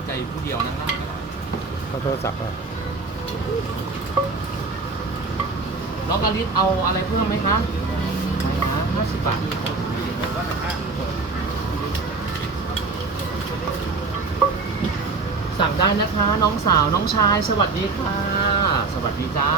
ดใจผู้เดียวนะเขาโทรศัพท์อะน้องอลิสเอาอะไรเพิ่มไหมคะห้าสิบบาทสั่งได้นะคะ น้องสาวน้องชาย สวัสดีค่ะ สวัสดีจ้า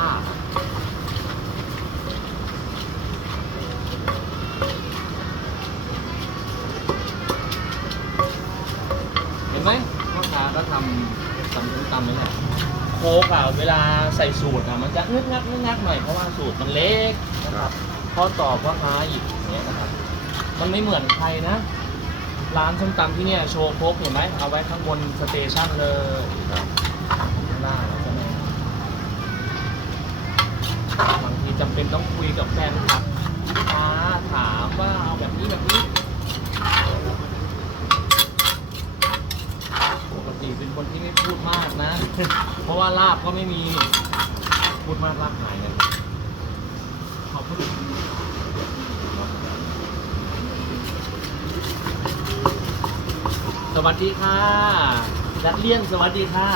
เห็นไหมพ่อ ค้าก็ทำทำส้มตำนี่แหละโคกอะเวลาใส่สูตรอะมันจะงึกงักงึกงักหน่อยเพราะว่าสูตรมันเล็กนะครับข้อตอบพ่อค้าอีกอย่างเงี้ยนะครับ มันไม่เหมือนใครนะ ร้านส้มตำที่เนี่ยโชว์โคกเห็นไหมเอาไว้ข้างบนสเตชันเลยครับข้างล่างแล้วก็ไม่บางทีจำเป็นต้องคุยกับแฟนคลับลูกค้าถามว่าเอาแบบนี้แบบนี้ ปกติเป็นคนที่ไม่พูดมากนะ เพราะว่าลาบก็ไม่มี พูดมากลาบหายเลยขอบคุณสวัสดีค่ะดัดเลี่ยนสวัสดีค่ะ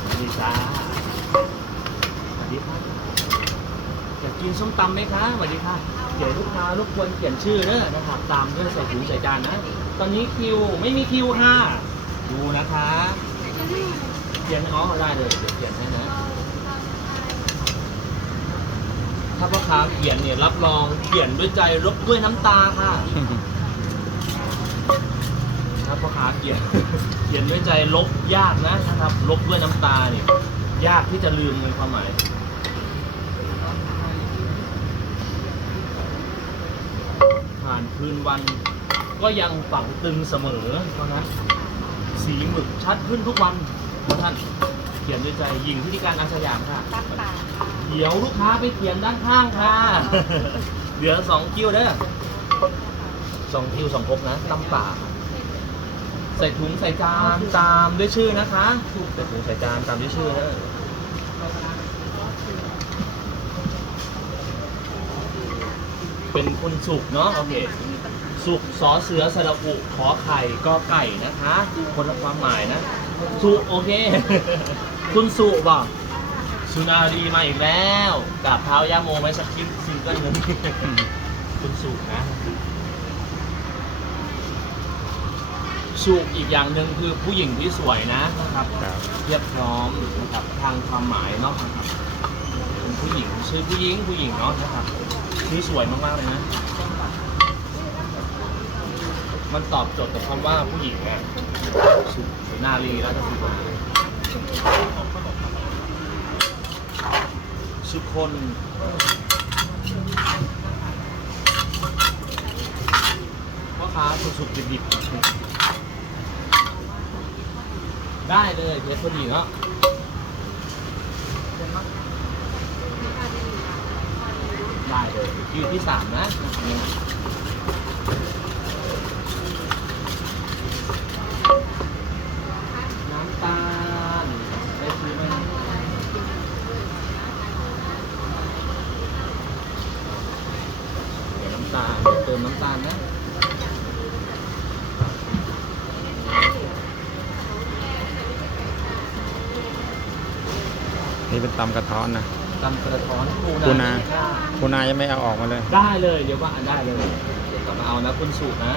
สวัสดีจ้าสวัสดีค่ะอยากกินส้มตำไหมคะสวัสดีค่ะเดี๋ยวลูกค้ารบกวนเขียนชื่อเด้อนะครับตามด้วยใส่ถุงใส่จานนะ ตอนนี้คิวไม่มีคิวค่ะ ดูนะคะ เขียนอ๋อได้เลยเดี๋ยวเขียนให้นะ ถ้าพ่อค้าเขียนเนี่ยรับรองเขียนด้วยใจลบด้วยน้ำตาค่ะ ถ้าพ่อค้าเขียน เขียนด้วยใจลบยากนะนะครับ ลบด้วยน้ำตาเนี่ยยากที่จะลืมในความหมาย ผ่านคืนวันก็ยังฝังตึงเสมอเพราะนั้น สีหมึกชัดขึ้นทุกวันเพราะท่าน เขียนด้วยใจยิงพิธีการอาสยามค่ะ ตักป่าค่ะเดี๋ยวลูกค้าไปเขียนด้านข้างค่ะ เหลือสองคิวเด้อสองคิวสองครบนะตำป่า ใส่ถุงใส่จานตามด้วยชื่อนะคะใส่ถุงใส่จานตามด้วยชื่อเด้อเป็นคนสุกเนาะโอเค สุกสอเสือสระอุขอไข่ก็ไก่นะคะ คนละความหมายนะ สุโอเค คุณสุบอกสุนารีมาอีกแล้วกราบเท้าย่าโมไหมสักคลิปซิงเกิลหนึงคุณสุนะ สุอีกอย่างหนึ่งคือผู้หญิงที่สวยนะนะครับครับเรียบพร้อมนะครับทางความหมายเนาะนะครับเป็นผู้หญิงชื่อผู้หญิงผู้หญิงเนาะนะครับชื่อสวยมากๆเลยนะ มันตอบโจทย์กับคำว่าผู้หญิงไงสุนารีราชสีมาสุคนพ่อค้าสุกๆดิบๆได้เลยเพชรพอดีเนาะได้เลยคิวที่สามนะน้ำตาลได้ซื้อไหมเดี๋ยวน้ำ ตาลเดี๋ยวเติมน้ำตาลนะนี่เป็นตำกระท้อนนะตำกระท้อนปูปูนาค่ะคุณนายยังไม่เอาออกมาเลย ได้เลยเดี๋ยวว่าได้เลยเดี๋ยวกลับมาเอานะคุณสุนะ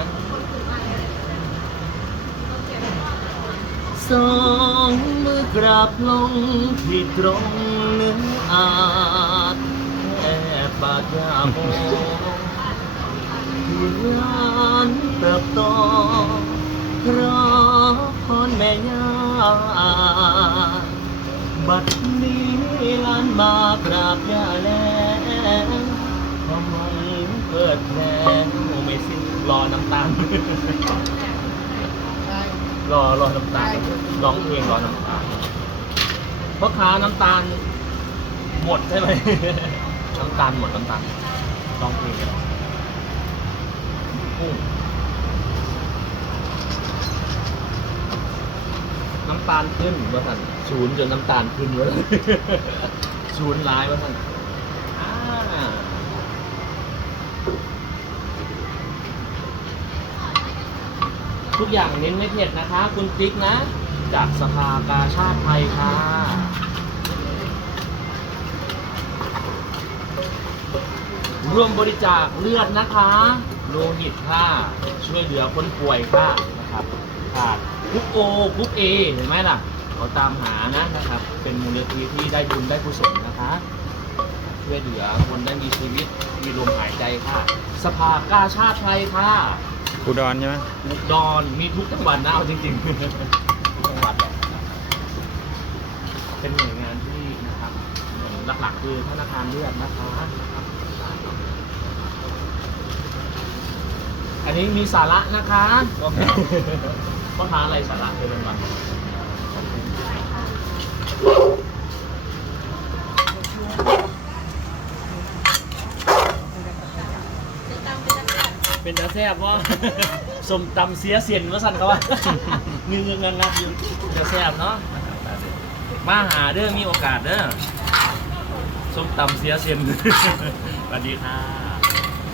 สองมือกราบลงที่ตรงเนื้ออาจแค่บาดยาโมที่ งานเติบโตเพราะพรแม่ย่าบัดนี้ลานมากราบย่าแล้วทำไมเกิดแผลโอ้ไม่สิ้นรอน้ำตาลรอรอน้ำตาลร้องเพลงรอน้ำตาลพ่อค้าน้ำตาล หมดใช่ไหมน้ำตาลหมดน้ำตาลร้องเพลงเลย กุ้ง น้ำตาลขึ้นว่าท่านศูนย์จนน้ำตาลขึ้นวะศูนย์ร้ายว่าท่านอ่าทุกอย่างเน้นไม่เผ็ดนะคะ คุณติ๊กนะ จากสภากาชาติไทยค่ะร่วมบริจาคเลือดนะคะ โลหิตค่ะช่วยเหลือคนป่วยค่ะนะครับขาดกรุ๊ปโอกรุ๊ปเอเห็นไหมล่ะเขาตามหานะนะครับ เป็นมูลนิธิที่ได้บุญได้กุศลนะคะช่วยเหลือคนได้มีชีวิตมีลมหายใจค่ะ สภากาชาติไทยค่ะอุดรใช่ไหมอุดรมีทุกจังหวัดนะเอาจริงๆทุกจังหวัดแหละเป็นหน่วยงานที่นะครับหลักๆคือธนาคารเลือดนะคะนะครับ อันนี้มีสาระนะคะก็หาอะไรสาระเป็นบ้างเป็นตาแซ่บว่าสมตำเสียเสียนว่าสั่นเขาว่าเงื้อเงินงับอยู่จะแซ่บเนาะมาหาเด้อมีโอกาสเด้อส้มตำเสียเสียนสวัสดีค่ะ